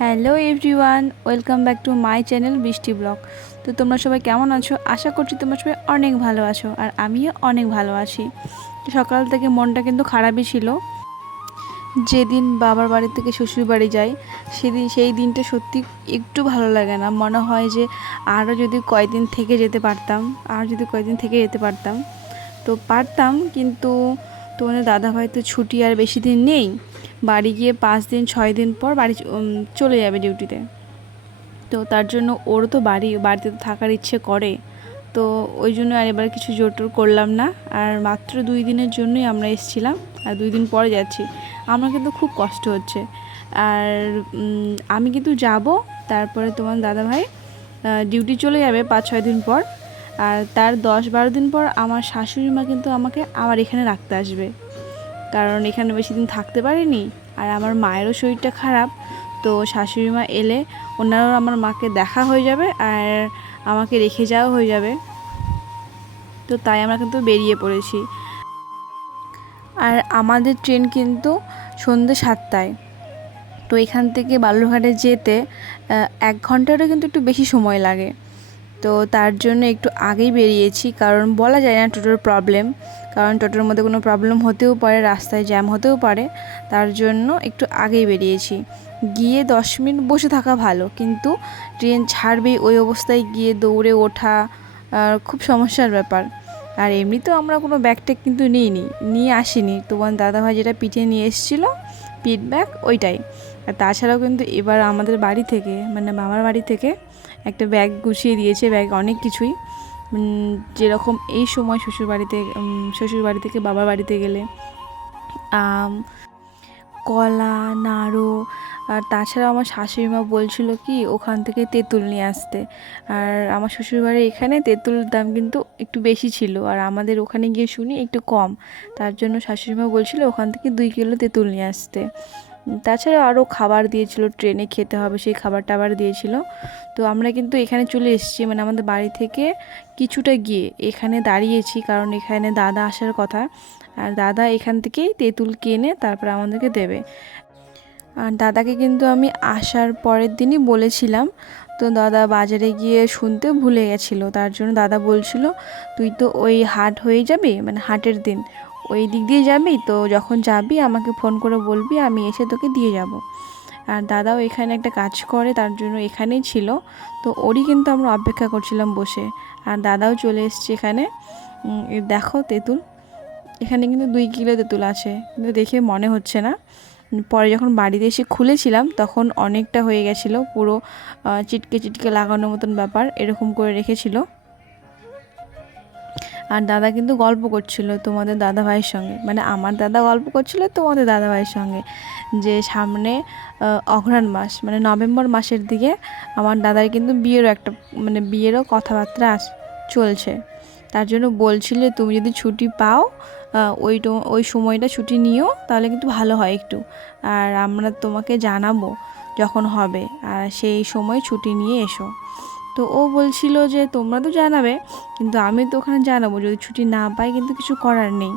Hello everyone, welcome back to my channel বৃষ্টি blog. তো তোমরা সবাই কেমন আছো? আশা করছি তোমরা সবাই অনেক ভালো আছো, আর আমিও অনেক ভালো আছি। সকাল থেকে মনটা কিন্তু খারাপই ছিল। যেদিন বাবার বাড়ি থেকে শ্বশুর বাড়ি যাই সেই দিনটা সত্যি একটু ভালো লাগে না। মনে হয় যে আরও যদি কয়েকদিন থেকে যেতে পারতাম, তো পারতাম, কিন্তু তোমাদের দাদাভাই তো ছুটি আর বেশি দিন নেই। বাড়ি গিয়ে 5 দিন 6 দিন পর বাড়ি চলে যাবে ডিউটিতে। তো তার জন্য ওরও তো বাড়িতে তো থাকার ইচ্ছে করে। তো ওই জন্য আর এবার কিছু জোর করলাম না। আর মাত্র 2 দিনের জন্যই আমরা এসেছিলাম, আর 2 দিন পরে যাচ্ছি। আমার কিন্তু খুব কষ্ট হচ্ছে। আর আমি কিন্তু যাব, তারপরে তোমার দাদাভাই ডিউটি চলে যাবে 5-6 দিন পর। আর তার 10-12 দিন পর আমার শাশুড়ি মা কিন্তু আমাকে আবার এখানে রাখতে আসবে, কারণ এখানে বেশি দিন থাকতে পারিনি। আর আমার মায়েরও শরীরটা খারাপ, তো শাশুড়ি মা এলে ওনারও আমার মাকে দেখা হয়ে যাবে আর আমাকে রেখে যাওয়া হয়ে যাবে। তো তাই আমরা কিন্তু বেরিয়ে পড়েছি। আর আমাদের ট্রেন কিন্তু সন্ধ্যে 7টায়। তো এখান থেকে বালুরঘাটে যেতে 1 ঘন্টারও কিন্তু একটু বেশি সময় লাগে। তো তার জন্য একটু আগেই বেরিয়েছি, কারণ বলা যায় না টোটোর প্রবলেম, কারণ টোটোর মধ্যে কোনো প্রবলেম হতেও পারে, রাস্তায় জ্যাম হতেও পারে। তার জন্য একটু আগেই বেরিয়েছি। গিয়ে 10 মিনিট বসে থাকা ভালো, কিন্তু ট্রেন ছাড়বেই ওই অবস্থায় গিয়ে দৌড়ে ওঠা খুব সমস্যার ব্যাপার। আর এমনিতেও আমরা কোনো ব্যাগ কিন্তু নিয়ে আসিনি। তোমার দাদাভাই যেটা পিঠে নিয়ে এসেছিলো, পিঠ ব্যাগ, ওইটাই। আর তাছাড়াও কিন্তু এবার আমাদের বাড়ি থেকে, মানে মামার বাড়ি থেকে একটা ব্যাগ গুছিয়ে দিয়েছে, ব্যাগ অনেক কিছুই, যেরকম এই সময় শ্বশুর বাড়ি থেকে বাবার বাড়িতে গেলে আম, কলা, নাড়ু, আর তাছাড়াও আমার শাশুড়ি মা বলছিল কি ওখান থেকে তেঁতুল নিয়ে আসতে। আর আমার শ্বশুরবাড়ির এখানে তেঁতুলের দাম কিন্তু একটু বেশি ছিল, আর আমাদের ওখানে গিয়ে শুনি একটু কম। তার জন্য শাশুড়ি মা বলছিল ওখান থেকে 2 কিলো তেঁতুল নিয়ে আসতে। তাছাড়া আরও খাবার দিয়েছিল, ট্রেনে খেতে হবে সেই খাবার দিয়েছিল। তো আমরা কিন্তু এখানে চলে এসেছি, মানে আমাদের বাড়ি থেকে কিছুটা গিয়ে এখানে দাঁড়িয়েছি, কারণ এখানে দাদা আসার কথা। আর দাদা এখান থেকেই তেঁতুল কিনে তারপর আমাদেরকে দেবে। আর দাদাকে কিন্তু আমি আসার পরের দিনই বলেছিলাম, তো দাদা বাজারে গিয়ে শুনতে ভুলে গেছিলো। তার জন্য দাদা বলছিল তুই তো ওই হাট হয়ে যাবি, মানে হাটের দিন ওই দিক দিয়ে যাবি, তো যখন যাবি আমাকে ফোন করে বলবি, আমি এসে তোকে দিয়ে যাব। আর দাদাও এখানে একটা কাজ করে, তার জন্য এখানেই ছিল। তো ওরই কিন্তু আমরা অপেক্ষা করছিলাম বসে। আর দাদাও চলে এসছে এখানে। দেখো তেঁতুল, এখানে কিন্তু 2 কিলো তেঁতুল আছে, কিন্তু দেখে মনে হচ্ছে না। পরে যখন বাড়িতে এসে খুলেছিলাম তখন অনেকটা হয়ে গেছিলো, পুরো চিটকে লাগানোর মতন ব্যাপার, এরকম করে রেখেছিল। আর দাদা কিন্তু গল্প করছিল তোমাদের দাদা ভাইয়ের সঙ্গে, মানে আমার দাদা গল্প করছিল তোমাদের দাদা ভাইয়ের সঙ্গে, যে সামনে অঘ্রাণ মাস, মানে নভেম্বর মাসের দিকে আমার দাদার কিন্তু বিয়েরও কথাবার্তা চলছে। তার জন্য বলছিল তুমি যদি ছুটি পাও ওই সময়টা ছুটি নিও, তাহলে কিন্তু ভালো হয় একটু। আর আমরা তোমাকে জানাবো যখন হবে, আর সেই সময় ছুটি নিয়ে এসো। তো ও বলছিল যে তোমরা তো জানাবে, কিন্তু আমি তো ওখানে জানাবো, যদি ছুটি না পাই কিন্তু কিছু করার নেই,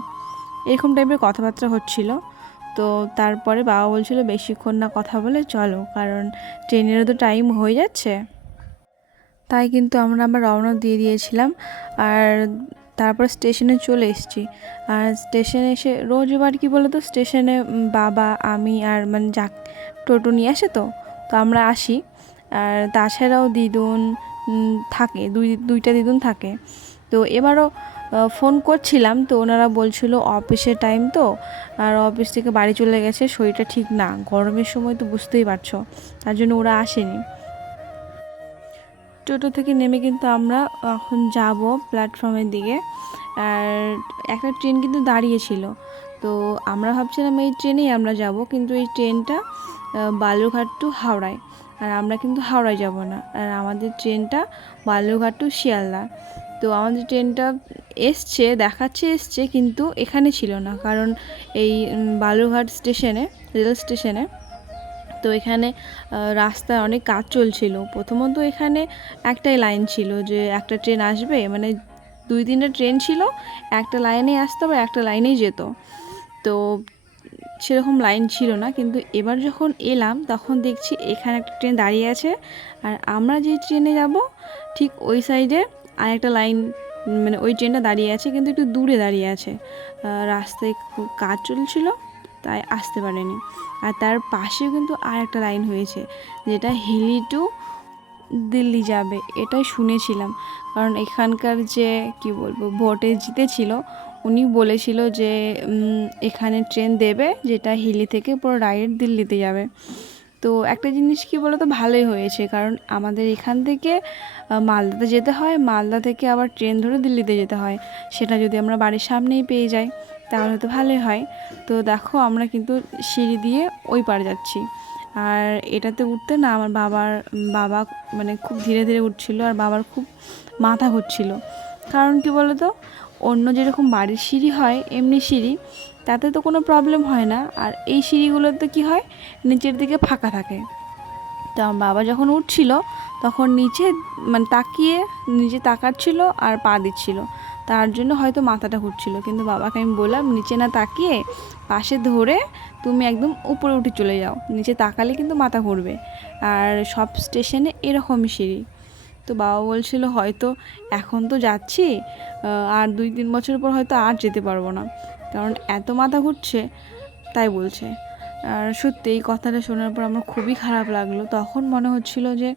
এরকম টাইপের কথাবার্তা হচ্ছিল। তো তারপরে বাবা বলছিল বেশিক্ষণ না কথা বলে চলো, কারণ ট্রেনেরও তো টাইম হয়ে যাচ্ছে। তাই কিন্তু আমরা আবার রওনা দিয়ে দিয়েছিলাম। আর তারপর স্টেশনে চলে এসেছি। আর স্টেশনে এসে রোজবার কি বলো তো, স্টেশনে বাবা, আমি আর মানে টোটো নিয়ে আসে, তো আমরা আসি। আর তাছাড়াও দিদুন থাকে, দুইটা দিদুন থাকে। তো এবারও ফোন করছিলাম, তো ওনারা বলছিল অফিসের টাইম তো, আর অফিস থেকে বাড়ি চলে গেছে, শরীরটা ঠিক না, গরমের সময় তো বুঝতেই পারছো, তার জন্য ওরা আসেনি। টোটো থেকে নেমে কিন্তু আমরা এখন যাব প্ল্যাটফর্মের দিকে। আর একটা ট্রেন কিন্তু দাঁড়িয়েছিল, তো আমরা ভাবছিলাম এই ট্রেনেই আমরা যাব, কিন্তু এই ট্রেনটা বালুরঘাট টু হাওড়ায়। আর আমরা কিন্তু হাওড়ায় যাব না, আর আমাদের ট্রেনটা বালুরঘাট টু শিয়ালদা। তো আমাদের ট্রেনটা দেখাচ্ছে কিন্তু এখানে ছিল না, কারণ এই বালুরঘাট রেল স্টেশনে তো এখানে রাস্তায় অনেক কাজ চলছিল। প্রথমত এখানে একটাই লাইন ছিল, যে একটা ট্রেন আসবে, মানে 2-3টা ট্রেন ছিল, একটা লাইনেই আসতে হবে, একটা লাইনেই যেত। তো সেরকম লাইন ছিল না, কিন্তু এবার যখন এলাম তখন দেখছি এখানে একটা ট্রেন দাঁড়িয়ে আছে, আর আমরা যে ট্রেনে যাব ঠিক ওই সাইডে আরেকটা লাইন, মানে ওই ট্রেনটা দাঁড়িয়ে আছে কিন্তু একটু দূরে দাঁড়িয়ে আছে। রাস্তায় কাজ চলছিল তাই আসতে পারেনি। আর তার পাশেও কিন্তু আর একটা লাইন হয়েছে, যেটা হিলি টু দিল্লি যাবে, এটাই শুনেছিলাম। কারণ এখানকার যে কি বলবো ভোটে জিতেছিল, উনি বলেছিল যে এখানে ট্রেন দেবে যেটা হিলি থেকে পুরো ডাইরেক্ট দিল্লিতে যাবে। তো একটা জিনিস কি বলো তো, ভালোই হয়েছে, কারণ আমাদের এখান থেকে মালদাতে যেতে হয়, মালদা থেকে আবার ট্রেন ধরে দিল্লিতে যেতে হয়। সেটা যদি আমরা বাড়ির সামনেই পেয়ে যাই তাহলে তো ভালোই হয়। তো দেখো আমরা কিন্তু সিঁড়ি দিয়ে ওই পার যাচ্ছি, আর এটাতে উঠতে না আমার বাবা মানে খুব ধীরে ধীরে উঠছিল, আর বাবার খুব মাথা ঘুরছিল। কারণ কি বলো তো, অন্য যেরকম বাড়ির সিঁড়ি হয় এমনি সিঁড়ি, তাতে তো কোনো প্রবলেম হয় না, আর এই সিঁড়িগুলোতে কি হয়, নিচের দিকে ফাঁকা থাকে। তো আমার বাবা যখন উঠছিল তখন নিচে মানে নিচে তাকাচ্ছিল আর পা দিচ্ছিল, তার জন্য হয়তো মাথাটা ঘুরছিল। কিন্তু বাবাকে আমি বললাম নিচে না তাকিয়ে পাশে ধরে তুমি একদম উপরে উঠে চলে যাও, নিচে তাকালে কিন্তু মাথা ঘুরবে। আর সব স্টেশনে এরকমই সিঁড়ি। তো বাবা বলছিল হয়তো এখন তো যাচ্ছি, আর 2-3 বছর পর হয়তো আর যেতে পারবো না, কারণ এত মাথা ঘুরছে, তাই বলছে। আর সত্যি এই কথাটা শোনার পর আমার খুবই খারাপ লাগলো। তখন মনে হচ্ছিল যে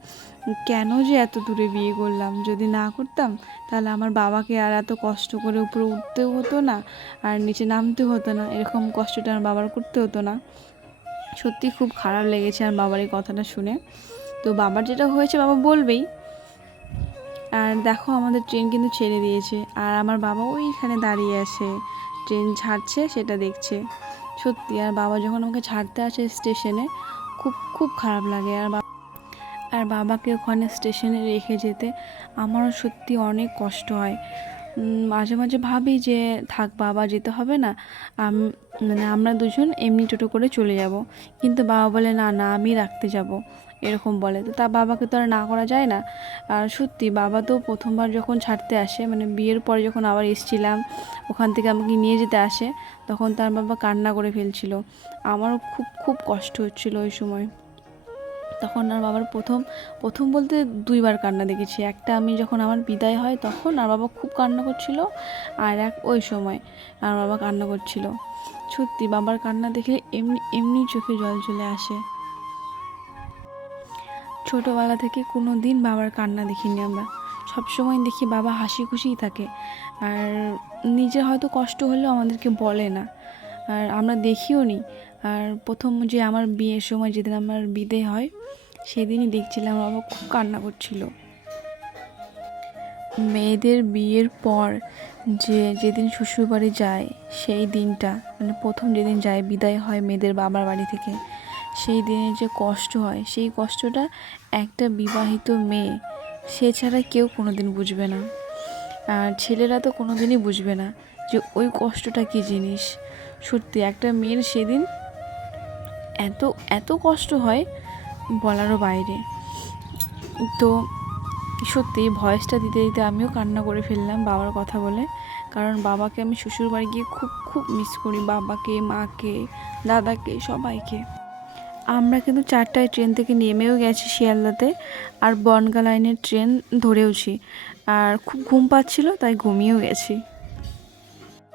কেন যে এত দূরে বিয়ে করলাম, যদি না করতাম তাহলে আমার বাবাকে আর এত কষ্ট করে উপরে উঠতেও হতো না, আর নিচে নামতেও হতো না, এরকম কষ্টটা আমার বাবার করতে হতো না। সত্যি খুব খারাপ লেগেছে আমার বাবার এই কথাটা শুনে। তো বাবার যেটা হয়েছে বাবা বলবেই। আর দেখো আমাদের ট্রেন কিন্তু ছেড়ে দিয়েছে, আর আমার বাবা ওইখানে দাঁড়িয়ে আছে, ট্রেন ছাড়ছে সেটা দেখছে। সত্যি, আর বাবা যখন আমাকে ছাড়তে আসে স্টেশনে খুব খুব খারাপ লাগে। আর বাবাকে ওখানে স্টেশনে রেখে যেতে আমারও সত্যি অনেক কষ্ট হয়। মাঝে মাঝে ভাবি যে থাক বাবা যেতে হবে না, মানে আমরা দুজন এমনি টোটো করে চলে যাব। কিন্তু বাবা বলে না না আমি রাখতে যাব, এরকম বলে। তো তা বাবাকে তো আর না করা যায় না। আর সত্যি বাবা তো প্রথমবার যখন ছাড়তে আসে, মানে বিয়ের পরে যখন আবার এসেছিলাম ওখান থেকে আমাকে নিয়ে যেতে আসে, তখন তার বাবা কান্না করে ফেলছিল। আমারও খুব খুব কষ্ট হচ্ছিল ওই সময়। তখন আর বাবার প্রথম বলতে 2বার কান্না দেখেছি। একটা আমি যখন আমার বিদায় হয় তখন আর বাবা খুব কান্না করছিল, আর ওই সময় আর বাবা কান্না করছিল। সত্যি বাবার কান্না দেখলে এমনি এমনি চোখে জল চলে আসে। ছোটোবেলা থেকে কোনো দিন বাবার কান্না দেখিনি আমরা, সবসময় দেখি বাবা হাসি খুশিই থাকে। আর নিজে হয়তো কষ্ট হলেও আমাদেরকে বলে না, আর আমরা দেখিও নি। আর প্রথম যে আমার বিয়ের সময় যেদিন আমার বিদায় হয় সেদিনই দেখছিলাম বাবা খুব কান্না করছিল। মেয়েদের বিয়ের পর যেদিন শ্বশুরবাড়ি যায় সেই দিনটা, মানে প্রথম যেদিন যায় বিদায় হয় মেয়েদের বাবার বাড়ি থেকে, সেই দিনে যে কষ্ট হয় সেই কষ্টটা একটা বিবাহিত মেয়ে সে ছাড়া কেউ কোনো দিন বুঝবে না। আর ছেলেরা তো কোনো দিনই বুঝবে না যে ওই কষ্টটা কী জিনিস। সত্যি একটা মেয়ের সেদিন এত এত কষ্ট হয় বলারও বাইরে। তো সত্যি ভয়েসটা দিতে দিতে আমিও কান্না করে ফেললাম বাবার কথা বলে, কারণ বাবাকে আমি শ্বশুরবাড়ি গিয়ে খুব খুব মিস করি, বাবাকে, মাকে, দাদাকে, সবাইকে। আমরা কিন্তু 4টায় ট্রেন থেকে নেমেও গেছি শিয়ালদাতে, আর বনগাঁ লাইনের ট্রেন ধরেওছি, আর খুব ঘুম পাচ্ছিল তাই ঘুমিয়েও গেছি।